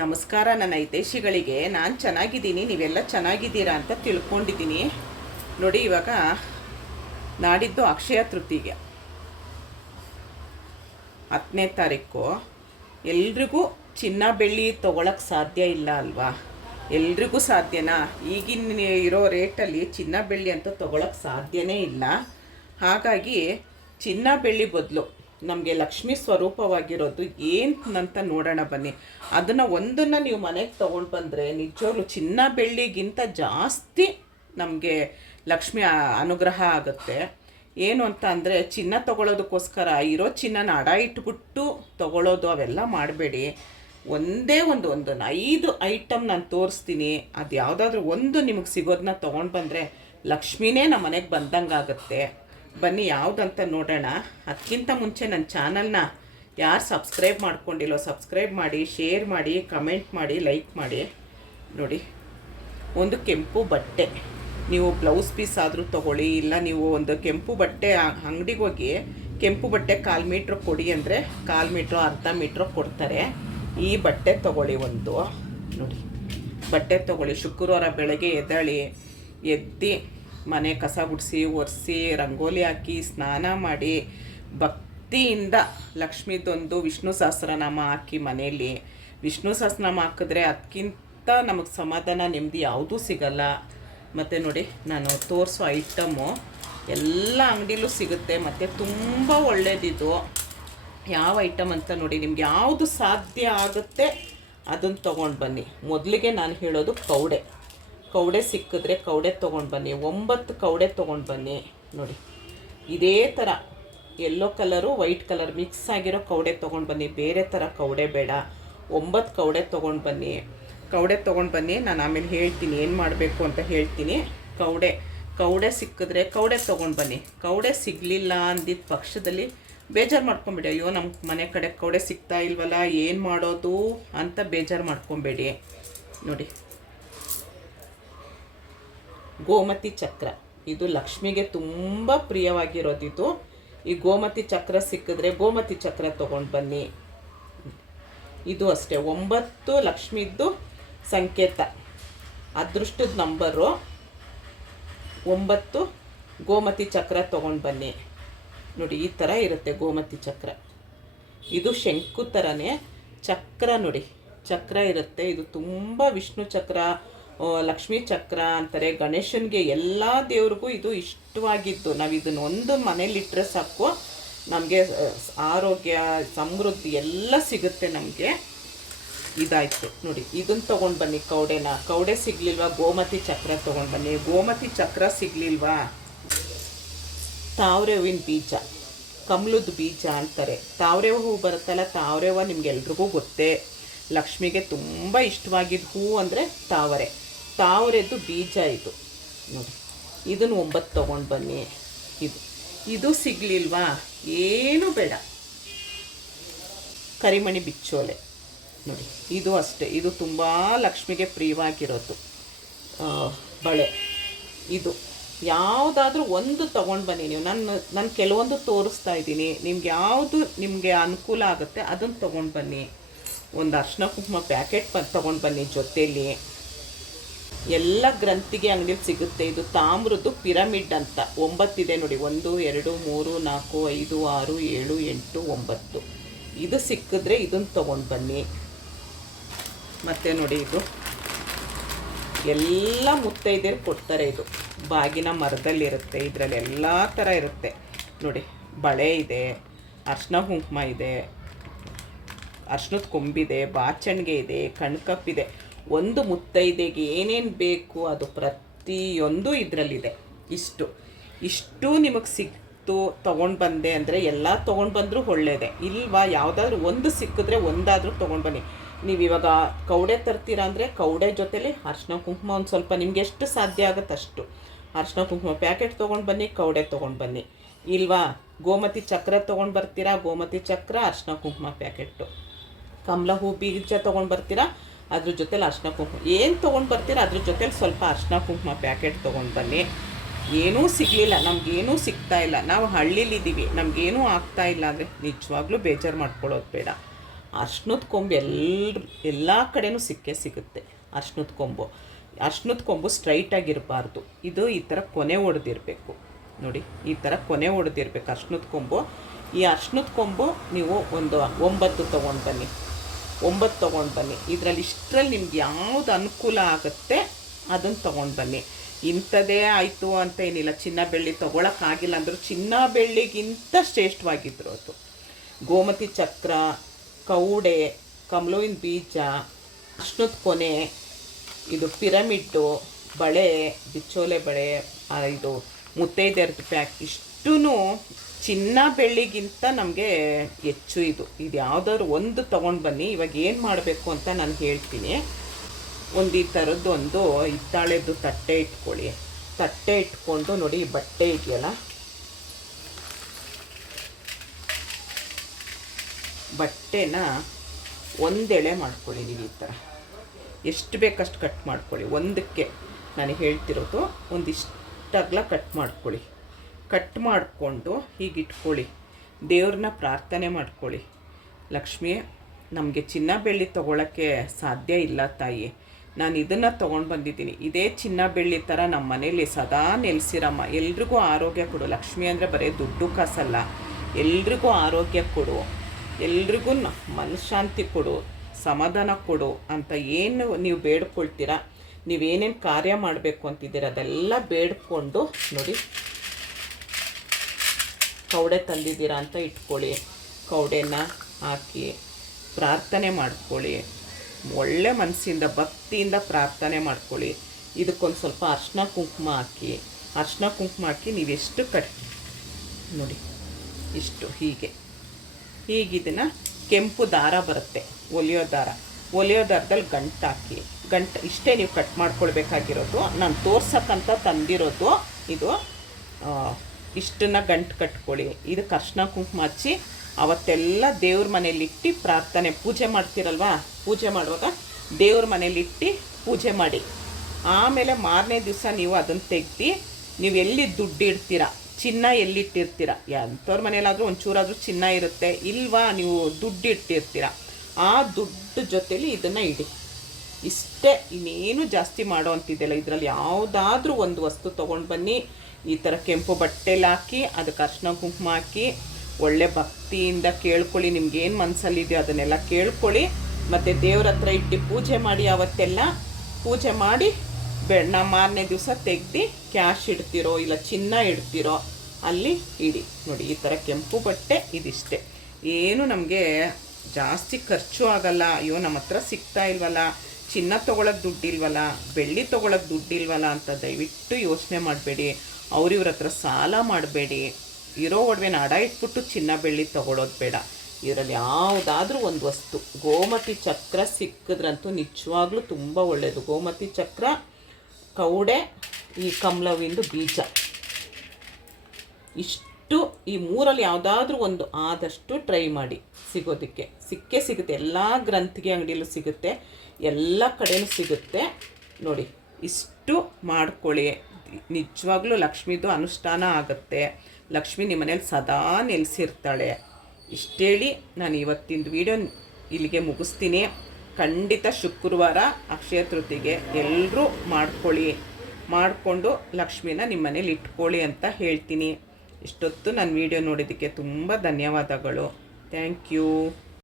ನಮಸ್ಕಾರ, ನನ್ನ ಹಿತೈಷಿಗಳಿಗೆ. ನಾನು ಚೆನ್ನಾಗಿದ್ದೀನಿ, ನೀವೆಲ್ಲ ಚೆನ್ನಾಗಿದ್ದೀರಾ ಅಂತ ತಿಳ್ಕೊಂಡಿದ್ದೀನಿ. ನೋಡಿ, ಇವಾಗ ನಾಡಿದ್ದು ಅಕ್ಷಯ ತೃತೀಯ. ಹತ್ತನೇ ತಾರೀಕು. ಎಲ್ರಿಗೂ ಚಿನ್ನ ಬೆಳ್ಳಿ ತೊಗೊಳಕ್ಕೆ ಸಾಧ್ಯ ಇಲ್ಲ ಅಲ್ವಾ? ಎಲ್ರಿಗೂ ಸಾಧ್ಯನಾ? ಈಗಿನ ಇರೋ ರೇಟಲ್ಲಿ ಚಿನ್ನ ಬೆಳ್ಳಿ ಅಂತೂ ತೊಗೊಳಕ್ಕೆ ಸಾಧ್ಯನೇ ಇಲ್ಲ. ಹಾಗಾಗಿ ಚಿನ್ನ ಬೆಳ್ಳಿ ಬದಲು. ನಮಗೆ ಲಕ್ಷ್ಮಿ ಸ್ವರೂಪವಾಗಿರೋದು ಏನಂತ ನೋಡೋಣ ಬನ್ನಿ. ಅದನ್ನು ಒಂದನ್ನು ನೀವು ಮನೆಗೆ ತೊಗೊಂಡು ಬಂದರೆ ನಿಜವಾಗ್ಲು ಚಿನ್ನ ಬೆಳ್ಳಿಗಿಂತ ಜಾಸ್ತಿ ನಮಗೆ ಲಕ್ಷ್ಮಿ ಅನುಗ್ರಹ ಆಗುತ್ತೆ. ಏನು ಅಂತ ಅಂದರೆ ಚಿನ್ನ ತಗೊಳ್ಳೋದಕ್ಕೋಸ್ಕರ ಇರೋ ಚಿನ್ನನ ಅಡ ಇಟ್ಬಿಟ್ಟು ತಗೊಳ್ಳೋದು ಅವೆಲ್ಲ ಮಾಡಬೇಡಿ. ಒಂದೇ ಒಂದು ಒಂದು ಐದು ಐಟಮ್ ನಾನು ತೋರಿಸ್ತೀನಿ. ಅದು ಯಾವುದಾದ್ರೂ ಒಂದು ನಿಮಗೆ ಸಿಗೋದನ್ನ ತೊಗೊಂಡು ಬಂದರೆ ಲಕ್ಷ್ಮಿನೇ ನಮ್ಮ ಮನೆಗೆ ಬಂದಂಗಾಗತ್ತೆ. ಬನ್ನಿ, ಯಾವುದಂತ ನೋಡೋಣ. ಅದಕ್ಕಿಂತ ಮುಂಚೆ ನನ್ನ ಚಾನಲ್ನ ಯಾರು ಸಬ್ಸ್ಕ್ರೈಬ್ ಮಾಡ್ಕೊಂಡಿಲ್ಲೋ ಸಬ್ಸ್ಕ್ರೈಬ್ ಮಾಡಿ ಶೇರ್ ಮಾಡಿ ಕಮೆಂಟ್ ಮಾಡಿ ಲೈಕ್ ಮಾಡಿ. ನೋಡಿ, ಒಂದು ಕೆಂಪು ಬಟ್ಟೆ. ನೀವು ಬ್ಲೌಸ್ ಪೀಸ್ ಆದರೂ ತೊಗೊಳ್ಳಿ, ಇಲ್ಲ ನೀವು ಒಂದು ಕೆಂಪು ಬಟ್ಟೆ ಅಂಗಡಿಗೆ ಹೋಗಿ ಕೆಂಪು ಬಟ್ಟೆ ಕಾಲು ಮೀಟ್ರ್ ಕೊಡಿ ಅಂದರೆ ಕಾಲು ಮೀಟ್ರು, ಅರ್ಧ ಮೀಟ್ರು ಕೊಡ್ತಾರೆ. ಈ ಬಟ್ಟೆ ತೊಗೊಳ್ಳಿ ಒಂದು. ನೋಡಿ, ಬಟ್ಟೆ ತೊಗೊಳ್ಳಿ. ಶುಕ್ರವಾರ ಬೆಳಗ್ಗೆ ಎದ್ದಳಿ, ಎದ್ದು ಮನೆ ಕಸ ಗುಡಿಸಿ, ಒರೆಸಿ, ರಂಗೋಲಿ ಹಾಕಿ ಸ್ನಾನ ಮಾಡಿ ಭಕ್ತಿಯಿಂದ ಲಕ್ಷ್ಮಿದೊಂದು ವಿಷ್ಣು ಸಹಸ್ರನಾಮ ಹಾಕಿ ಮನೆಯಲ್ಲಿ. ವಿಷ್ಣು ಸಹಸ್ರನಾಮ ಹಾಕಿದ್ರೆ ಅದಕ್ಕಿಂತ ನಮಗೆ ಸಮಾಧಾನ, ನೆಮ್ಮದಿ ಯಾವುದೂ ಸಿಗಲ್ಲ. ಮತ್ತು ನೋಡಿ, ನಾನು ತೋರಿಸೋ ಐಟಮು ಎಲ್ಲ ಅಂಗಡಿಲೂ ಸಿಗುತ್ತೆ. ಮತ್ತು ತುಂಬ ಒಳ್ಳೆಯದಿದು ಯಾವ ಐಟಮ್ ಅಂತ ನೋಡಿ, ನಿಮ್ಗೆ ಯಾವುದು ಸಾಧ್ಯ ಆಗುತ್ತೆ ಅದನ್ನು ತೊಗೊಂಡು ಬನ್ನಿ. ಮೊದಲಿಗೆ ನಾನು ಹೇಳೋದು ಕೌಡೆ. ಕೌಡೆ ಸಿಕ್ಕಿದ್ರೆ ಕೌಡೆ ತೊಗೊಂಡು ಬನ್ನಿ. ಒಂಬತ್ತು ಕೌಡೆ ತೊಗೊಂಡು ಬನ್ನಿ. ನೋಡಿ, ಇದೇ ಥರ yellow colour white colour mix ಆಗಿರೋ ಕೌಡೆ ತೊಗೊಂಡು ಬನ್ನಿ. ಬೇರೆ ಥರ ಕೌಡೆ ಬೇಡ. ಒಂಬತ್ತು ಕೌಡೆ ತೊಗೊಂಡು ಬನ್ನಿ. ಕೌಡೆ ತೊಗೊಂಡು ಬನ್ನಿ. ನಾನು ಆಮೇಲೆ ಹೇಳ್ತೀನಿ ಏನು ಮಾಡಬೇಕು ಅಂತ ಹೇಳ್ತೀನಿ. ಕೌಡೆ ಕೌಡೆ ಸಿಕ್ಕಿದ್ರೆ ಕೌಡೆ ತೊಗೊಂಡು ಬನ್ನಿ. ಕೌಡೆ ಸಿಗಲಿಲ್ಲ ಅಂದಿದ್ದ ಪಕ್ಷದಲ್ಲಿ ಬೇಜಾರು ಮಾಡ್ಕೊಂಬೇಡಿ. ಅಯ್ಯೋ ನಮ್ಮ ಮನೆ ಕಡೆ ಕೌಡೆ ಸಿಗ್ತಾ ಇಲ್ವಲ್ಲ, ಏನು ಮಾಡೋದು ಅಂತ ಬೇಜಾರು ಮಾಡ್ಕೊಬೇಡಿ. ನೋಡಿ. ಗೋಮತಿ ಚಕ್ರ. ಇದು ಲಕ್ಷ್ಮಿಗೆ ತುಂಬ ಪ್ರಿಯವಾಗಿರೋದಿದು. ಈ ಗೋಮತಿ ಚಕ್ರ ಸಿಕ್ಕಿದ್ರೆ ಗೋಮತಿ ಚಕ್ರ ತೊಗೊಂಡು ಬನ್ನಿ. ಇದು ಅಷ್ಟೇ, ಒಂಬತ್ತು ಲಕ್ಷ್ಮಿದ್ದು ಸಂಕೇತ. ಅದೃಷ್ಟದ ನಂಬರು ಒಂಬತ್ತು ಗೋಮತಿ ಚಕ್ರ ತೊಗೊಂಡು ಬನ್ನಿ. ನೋಡಿ, ಈ ಥರ ಇರುತ್ತೆ ಗೋಮತಿ ಚಕ್ರ. ಇದು ಶಂಕು ಥರನೇ ಚಕ್ರ ನೋಡಿ. ಚಕ್ರ ಇರುತ್ತೆ, ಇದು ತುಂಬ ವಿಷ್ಣು ಚಕ್ರ. ಲಕ್ಷ್ಮೀ ಚಕ್ರ ಅಂತಾರೆ, ಗಣೇಶನಿಗೆ ಎಲ್ಲ ದೇವ್ರಿಗೂ ಇದು ಇಷ್ಟವಾಗಿದ್ದು. ನಾವು ಇದನ್ನ ಒಂದು ಮನೇಲಿಟ್ಟರೆ ಸಾಕು, ನಮಗೆ ಆರೋಗ್ಯ, ಸಮೃದ್ಧಿ ಎಲ್ಲ ಸಿಗುತ್ತೆ ನಮಗೆ. ಇದಾಯಿತು ನೋಡಿ ಇದನ್ನು ತೊಗೊಂಡು ಬನ್ನಿ ಕೌಡೆನ. ಕೌಡೆ ಸಿಗ್ಲಿಲ್ವಾ? ಗೋಮತಿ ಚಕ್ರ ತೊಗೊಂಡು ಬನ್ನಿ. ಗೋಮತಿ ಚಕ್ರ ಸಿಗ್ಲಿಲ್ವಾ? ತಾವ್ರೆ ಹೂವಿನ ಬೀಜ, ಕಮಲದ ಬೀಜ ಅಂತಾರೆ. ತಾವ್ರೆ ಹೂವು ಬರುತ್ತಲ್ಲ ತಾವ್ರೆ ಹೂವು ನಿಮ್ಗೆಲ್ರಿಗೂ ಗೊತ್ತೇ. ಲಕ್ಷ್ಮಿಗೆ ತುಂಬ ಇಷ್ಟವಾಗಿದ್ದ ಹೂವು ಅಂದರೆ ತಾವರೆ. ತಾವರೆದ್ದು ಬೀಜ ಇದು. ನೋಡಿ, ಇದನ್ನು ಒಂಬತ್ತು ತೊಗೊಂಡು ಬನ್ನಿ. ಇದು ಇದು ಸಿಗಲಿಲ್ವಾ? ಏನೂ ಬೇಡ. ಕರಿಮಣಿ ಬಿಚ್ಚೋಲೆ. ನೋಡಿ, ಇದು ಅಷ್ಟೇ. ಇದು ತುಂಬ ಲಕ್ಷ್ಮಿಗೆ ಪ್ರಿಯವಾಗಿರೋದು. ಬಳೆ. ಇದು, ಯಾವುದಾದ್ರೂ ಒಂದು ತೊಗೊಂಡು ಬನ್ನಿ ನೀವು. ನಾನು ನಾನು ಕೆಲವೊಂದು ತೋರಿಸ್ತಾ ಇದ್ದೀನಿ. ನಿಮ್ಗೆ ಯಾವುದು ನಿಮಗೆ ಅನುಕೂಲ ಆಗುತ್ತೆ ಅದನ್ನು ತೊಗೊಂಡು ಬನ್ನಿ. ಒಂದು ಅರ್ಶಿನ ಕುಂಕುಮ ಪ್ಯಾಕೆಟ್ ತೊಗೊಂಡು ಬನ್ನಿ ಜೊತೆಯಲ್ಲಿ ಎಲ್ಲ ಗ್ರಂಥಿಗೆ ಅಂಗಡಿಯಲ್ಲಿ ಸಿಗುತ್ತೆ. ಇದು ತಾಮ್ರದ್ದು ಪಿರಮಿಡ್ ಅಂತ. ಒಂಬತ್ತಿದೆ ನೋಡಿ. ಒಂದು, ಎರಡು, ಮೂರು, ನಾಲ್ಕು, ಐದು, ಆರು, ಏಳು, ಎಂಟು, ಒಂಬತ್ತು. ಇದು ಸಿಕ್ಕಿದ್ರೆ ಇದನ್ನು ತೊಗೊಂಡು ಬನ್ನಿ. ಮತ್ತು ನೋಡಿ ಇದು. ಎಲ್ಲ ಮುತ್ತೈದೆಯರು ಕೊಡ್ತಾರೆ ಇದು. ಬಾಗಿನ ಮರದಲ್ಲಿರುತ್ತೆ ಇದರಲ್ಲಿ ಎಲ್ಲ ಥರ ಇರುತ್ತೆ. ನೋಡಿ, ಬಳೆ ಇದೆ, ಅರ್ಶಿನ ಕುಂಕುಮ ಇದೆ ಅರ್ಶಿನದ ಕೊಂಬಿದೆ, ಬಾಚಣಿಗೆ ಇದೆ, ಕಣ್ಕಪ್ಪಿದೆ. ಒಂದು ಮುತ್ತೈದೆಗೆ ಏನೇನು ಬೇಕು ಅದು ಪ್ರತಿಯೊಂದು ಇದರಲ್ಲಿದೆ. ಇಷ್ಟು. ಇಷ್ಟು ನಿಮಗೆ ಸಿಕ್ತು ತೊಗೊಂಡು ಬಂದೆ ಅಂದರೆ ಎಲ್ಲ ತೊಗೊಂಡು ಬಂದರೂ ಒಳ್ಳೆಯದೇ ಇಲ್ವಾ? ಯಾವುದಾದ್ರೂ ಒಂದು ಸಿಕ್ಕಿದ್ರೆ ಒಂದಾದರೂ ತೊಗೊಂಡು ಬನ್ನಿ. ನೀವು ಇವಾಗ ಕೌಡೆ ತರ್ತೀರಾ ಅಂದರೆ ಕೌಡೆ ಜೊತೆಲಿ ಅರ್ಶಿನ ಕುಂಕುಮ ಒಂದು ಸ್ವಲ್ಪ ನಿಮ್ಗೆ ಎಷ್ಟು ಸಾಧ್ಯ ಆಗುತ್ತೆ ಅಷ್ಟು. ಅರ್ಶಿನ ಕುಂಕುಮ ಪ್ಯಾಕೆಟ್ ತೊಗೊಂಡು ಬನ್ನಿ, ಕೌಡೆ ತೊಗೊಂಡು ಬನ್ನಿ. ಇಲ್ವಾ? ಗೋಮತಿ ಚಕ್ರ ತೊಗೊಂಡು ಬರ್ತೀರಾ? ಗೋಮತಿ ಚಕ್ರ, ಅರ್ಶಿನ ಕುಂಕುಮ ಪ್ಯಾಕೆಟ್ಟು. ಕಮಲ ಹೂ ಬೀಜ ತೊಗೊಂಡು ಬರ್ತೀರಾ? ಅದ್ರ ಜೊತೆಲಿ ಅರ್ಶಿನ ಕುಂಕುಮ. ಏನು ತೊಗೊಂಡು ಬರ್ತೀರ? ಅದ್ರ ಜೊತೆಲಿ ಸ್ವಲ್ಪ ಅರ್ಶಿನ ಕುಂಕುಮ ಪ್ಯಾಕೆಟ್ ತೊಗೊಂಡು ಬನ್ನಿ. ಏನೂ ಸಿಗಲಿಲ್ಲ. ನಮಗೇನೂ ಸಿಗ್ತಾ ಇಲ್ಲ. ನಾವು ಹಳ್ಳಿಲಿದ್ದೀವಿ. ನಮಗೇನೂ ಆಗ್ತಾ ಇಲ್ಲ ಅಂದರೆ ನಿಜವಾಗ್ಲೂ ಬೇಜಾರು ಮಾಡ್ಕೊಳ್ಳೋದು ಬೇಡ. ಅರ್ಶಿನದ ಕೊಂಬು ಎಲ್ರು, ಎಲ್ಲ ಕಡೆಯೂ ಸಿಕ್ಕೇ ಸಿಗುತ್ತೆ ಅರ್ಶಿನದ ಕೊಂಬು. ಅರ್ಶಿನದ ಕೊಂಬು ಸ್ಟ್ರೈಟಾಗಿರಬಾರ್ದು ಇದು ಈ ಥರ ಕೊನೆ ಹೊಡೆದಿರಬೇಕು ನೋಡಿ, ಈ ಥರ ಕೊನೆ ಹೊಡೆದಿರ್ಬೇಕು ಅರ್ಶಿನದ ಕೊಂಬು. ಈ ಅರ್ಶಿನದ ಕೊಂಬು ನೀವು ಒಂದು ಒಂಬತ್ತು ತೊಗೊಂಡು ಬನ್ನಿ. ಒಂಬತ್ತು ತೊಗೊಂಡು ಬನ್ನಿ. ಇದರಲ್ಲಿ ಇಷ್ಟರಲ್ಲಿ ನಿಮ್ಗೆ ಯಾವುದು ಅನುಕೂಲ ಆಗುತ್ತೆ ಅದನ್ನು ತೊಗೊಂಡು ಬನ್ನಿ. ಇಂಥದ್ದೇ ಆಯಿತು ಅಂತ ಏನಿಲ್ಲ. ಚಿನ್ನ ಬೆಳ್ಳಿ ತೊಗೊಳಕ್ಕಾಗಿಲ್ಲ ಅಂದರೂ ಚಿನ್ನ ಬೆಳ್ಳಿಗಿಂತ ಶ್ರೇಷ್ಠವಾಗಿದ್ರು ಅದು. ಗೋಮತಿ ಚಕ್ರ, ಕೌಡೆ ಕಮಲುವಿನ ಬೀಜ ಅಷ್ಣದ ಕೊನೆ, ಇದು ಪಿರಮಿಡ್ಡು, ಬಳೆ, ಬಿಚ್ಚೋಲೆ ಬಳೆ ಇದು ಮುತ್ತೈದೆರದು ಪ್ಯಾಕ್ ಇಷ್ಟೂ ಚಿನ್ನ ಬೆಳ್ಳಿಗಿಂತ ನಮಗೆ ಹೆಚ್ಚು ಇದು. ಇದು ಯಾವುದಾದ್ರು ಒಂದು ತೊಗೊಂಡು ಬನ್ನಿ, ಇವಾಗ ಏನು ಮಾಡಬೇಕು ಅಂತ ನಾನು ಹೇಳ್ತೀನಿ. ಒಂದು ಈ ಥರದ್ದು ಒಂದು ಹಿತ್ತಾಳೆದ್ದು ತಟ್ಟೆ ಇಟ್ಕೊಳ್ಳಿ. ತಟ್ಟೆ ಇಟ್ಕೊಂಡು ನೋಡಿ, ಬಟ್ಟೆ ಇದೆಯಲ್ಲ? ಬಟ್ಟೆನ ಒಂದೆಳೆ ಮಾಡ್ಕೊಳ್ಳಿ ನೀವು ಈ ಥರ. ಎಷ್ಟು ಬೇಕಷ್ಟು ಕಟ್ ಮಾಡ್ಕೊಳ್ಳಿ. ಒಂದಕ್ಕೆ ನಾನು ಹೇಳ್ತಿರೋದು ಒಂದಿಷ್ಟಗ್ಲ ಕಟ್ ಮಾಡ್ಕೊಳ್ಳಿ. ಕಟ್ ಮಾಡಿಕೊಂಡು ಹೀಗೆ ಇಟ್ಕೊಳ್ಳಿ ದೇವ್ರನ್ನ ಪ್ರಾರ್ಥನೆ ಮಾಡ್ಕೊಳ್ಳಿ. ಲಕ್ಷ್ಮಿ, ನಮಗೆ ಚಿನ್ನ ಬೆಳ್ಳಿ ತೊಗೊಳಕ್ಕೆ ಸಾಧ್ಯ ಇಲ್ಲ ತಾಯಿ. ನಾನು ಇದನ್ನು ತೊಗೊಂಡು ಬಂದಿದ್ದೀನಿ. ಇದೇ ಚಿನ್ನ ಬೆಳ್ಳಿ ಥರ ನಮ್ಮ ಮನೇಲಿ ಸದಾ ನೆಲೆಸಿರಮ್ಮ. ಎಲ್ರಿಗೂ ಆರೋಗ್ಯ ಕೊಡು. ಲಕ್ಷ್ಮಿ ಅಂದರೆ ಬರೀ ದುಡ್ಡು ಕಾಸಲ್ಲ. ಎಲ್ರಿಗೂ ಆರೋಗ್ಯ ಕೊಡು. ಎಲ್ರಿಗೂ ಮನಃಶಾಂತಿ ಕೊಡು. ಸಮಾಧಾನ ಕೊಡು ಅಂತ ಏನು ನೀವು ಬೇಡ್ಕೊಳ್ತೀರಾ? ನೀವೇನೇನು ಕಾರ್ಯ ಮಾಡಬೇಕು ಅಂತಿದ್ದೀರ ಅದೆಲ್ಲ ಬೇಡ್ಕೊಂಡು ನೋಡಿ. ಕವಡೆ ತಂದಿದ್ದೀರಾ ಅಂತ ಇಟ್ಕೊಳ್ಳಿ. ಕೌಡೆನ ಹಾಕಿ ಪ್ರಾರ್ಥನೆ ಮಾಡ್ಕೊಳ್ಳಿ. ಒಳ್ಳೆ ಮನಸ್ಸಿಂದ, ಭಕ್ತಿಯಿಂದ ಪ್ರಾರ್ಥನೆ ಮಾಡ್ಕೊಳ್ಳಿ. ಇದಕ್ಕೊಂದು ಸ್ವಲ್ಪ ಅರ್ಶಿನ ಕುಂಕುಮ ಹಾಕಿ. ಅರ್ಶಿನ ಕುಂಕುಮ ಹಾಕಿ ನೀವೆಷ್ಟು ಕಟ್ ನೋಡಿ, ಇಷ್ಟು ಹೀಗೆ. ಹೀಗಿದನ್ನು ಕೆಂಪು ದಾರ ಬರುತ್ತೆ, ಒಲಿಯೋ ದಾರ. ಒಲಿಯೋ ದಾರದಲ್ಲಿ ಗಂಟು ಹಾಕಿ. ಗಂಟು ಇಷ್ಟೇ ನೀವು ಕಟ್ ಮಾಡ್ಕೊಳ್ಬೇಕಾಗಿರೋದು. ನಾನು ತೋರ್ಸಕ್ಕಂತ ತಂದಿರೋದು ಇದು ಇಷ್ಟನ್ನ ಗಂಟು ಕಟ್ಕೊಳ್ಳಿ. ಇದಕ್ಕೆ ಅರ್ಶಿನ ಕುಂಕುಮ ಹಚ್ಚಿ ಅವತ್ತೆಲ್ಲ ದೇವ್ರ ಮನೇಲಿಟ್ಟು ಪ್ರಾರ್ಥನೆ, ಪೂಜೆ ಮಾಡ್ತೀರಲ್ವಾ? ಪೂಜೆ ಮಾಡುವಾಗ ದೇವ್ರ ಮನೇಲಿಟ್ಟು ಪೂಜೆ ಮಾಡಿ. ಆಮೇಲೆ ಮಾರನೇ ದಿವಸ ನೀವು ಅದನ್ನು ತೆಗ್ದು ನೀವು ಎಲ್ಲಿ ದುಡ್ಡು ಇಡ್ತೀರ? ಚಿನ್ನ ಎಲ್ಲಿಟ್ಟಿರ್ತೀರ ಎಂಥವ್ರ ಮನೇಲಾದರೂ ಒಂಚೂರಾದರೂ ಚಿನ್ನ ಇರುತ್ತೆ. ಇಲ್ವಾ? ನೀವು ದುಡ್ಡು ಇಟ್ಟಿರ್ತೀರ. ಆ ದುಡ್ಡು ಜೊತೇಲಿ ಇದನ್ನು ಇಡಿ. ಇಷ್ಟೇ ಇನ್ನೇನು ಜಾಸ್ತಿ ಮಾಡೋ ಅಂತಿದ್ದೆಲ್ಲ ಇದರಲ್ಲಿ ಯಾವುದಾದ್ರೂ ಒಂದು ವಸ್ತು ತೊಗೊಂಡು ಬನ್ನಿ. ಈ ಥರ ಕೆಂಪು ಬಟ್ಟೆಲಿ ಹಾಕಿ, ಅದಕ್ಕೆ ಅರ್ಶಿನ ಕುಂಕುಮ ಹಾಕಿ, ಒಳ್ಳೆ ಭಕ್ತಿಯಿಂದ ಕೇಳ್ಕೊಳ್ಳಿ, ನಿಮ್ಗೇನು ಮನಸ್ಸಲ್ಲಿದೆಯೋ ಅದನ್ನೆಲ್ಲ ಕೇಳ್ಕೊಳ್ಳಿ. ಮತ್ತು ದೇವ್ರ ಹತ್ರ ಇಟ್ಟು ಪೂಜೆ ಮಾಡಿ ಅವತ್ತೆಲ್ಲ ಪೂಜೆ ಮಾಡಿ ಬೆ ಮಾರನೇ ದಿವಸ ತೆಗ್ದು ಕ್ಯಾಶ್ ಇಡ್ತಿರೋ ಇಲ್ಲ ಚಿನ್ನ ಇಡ್ತಿರೋ, ಅಲ್ಲಿ ಇಡಿ. ನೋಡಿ, ಈ ಥರ ಕೆಂಪು ಬಟ್ಟೆ ಇದಿಷ್ಟೇ. ಏನು ನಮಗೆ ಜಾಸ್ತಿ ಖರ್ಚು ಆಗಲ್ಲ. ಅಯ್ಯೋ ನಮ್ಮ ಹತ್ರ ಸಿಗ್ತಾ ಇಲ್ವಲ್ಲ. ಚಿನ್ನ ತೊಗೊಳಕ್ಕೆ ದುಡ್ಡಿಲ್ವಲ್ಲ, ಬೆಳ್ಳಿ ತೊಗೊಳಕ್ಕೆ ದುಡ್ಡಿಲ್ವಲ್ಲ ಅಂತ ದಯವಿಟ್ಟು ಯೋಚನೆ ಮಾಡಬೇಡಿ. ಅವ್ರಿವ್ರ ಹತ್ರ ಸಾಲ ಮಾಡಬೇಡಿ. ಇರೋ ಒಡವೆನ ಅಡ ಇಟ್ಬಿಟ್ಟು ಚಿನ್ನ, ಬೆಳ್ಳಿ ತೊಗೊಳೋದು ಬೇಡ. ಇದರಲ್ಲಿ ಯಾವುದಾದ್ರೂ ಒಂದು ವಸ್ತು. ಗೋಮತಿ ಚಕ್ರ ಸಿಕ್ಕಿದ್ರಂತೂ ನಿಜವಾಗ್ಲೂ ತುಂಬ ಒಳ್ಳೆಯದು ಗೋಮತಿ ಚಕ್ರ, ಕೌಡೆ, ಈ ಕಮಲವಿಂದು ಬೀಜ. ಇಷ್ಟು. ಈ ಮೂರಲ್ಲಿ ಯಾವುದಾದ್ರೂ ಒಂದು ಆದಷ್ಟು ಟ್ರೈ ಮಾಡಿ ಸಿಗೋದಕ್ಕೆ. ಸಿಕ್ಕೇ ಸಿಗುತ್ತೆ. ಎಲ್ಲ ಗ್ರಂಥಿಗೆ ಅಂಗಡಿಯಲ್ಲೂ ಸಿಗುತ್ತೆ. ಎಲ್ಲ ಕಡೆಯೂ ಸಿಗುತ್ತೆ. ನೋಡಿ, ಇಷ್ಟು ಮಾಡ್ಕೊಳ್ಳಿ. ನಿಜವಾಗ್ಲೂ ಲಕ್ಷ್ಮಿದು ಅನುಷ್ಠಾನ ಆಗುತ್ತೆ. ಲಕ್ಷ್ಮಿ ನಿಮ್ಮ ಮನೇಲಿ ಸದಾ ನೆಲೆಸಿರ್ತಾಳೆ. ಇಷ್ಟೇಳಿ ನಾನು ಇವತ್ತಿನ ವಿಡಿಯೋ ಇಲ್ಲಿಗೆ ಮುಗಿಸ್ತೀನಿ. ಖಂಡಿತ ಶುಕ್ರವಾರ ಅಕ್ಷಯ ತೃತಿಗೆ ಎಲ್ಲರೂ ಮಾಡ್ಕೊಳ್ಳಿ. ಮಾಡಿಕೊಂಡು ಲಕ್ಷ್ಮಿನ ನಿಮ್ಮ ಮನೇಲಿ ಇಟ್ಕೊಳ್ಳಿ ಅಂತ ಹೇಳ್ತೀನಿ. ಇಷ್ಟೊತ್ತು ನನ್ನ ವಿಡಿಯೋ ನೋಡಿದ್ದಕ್ಕೆ ತುಂಬ ಧನ್ಯವಾದಗಳು. Thank you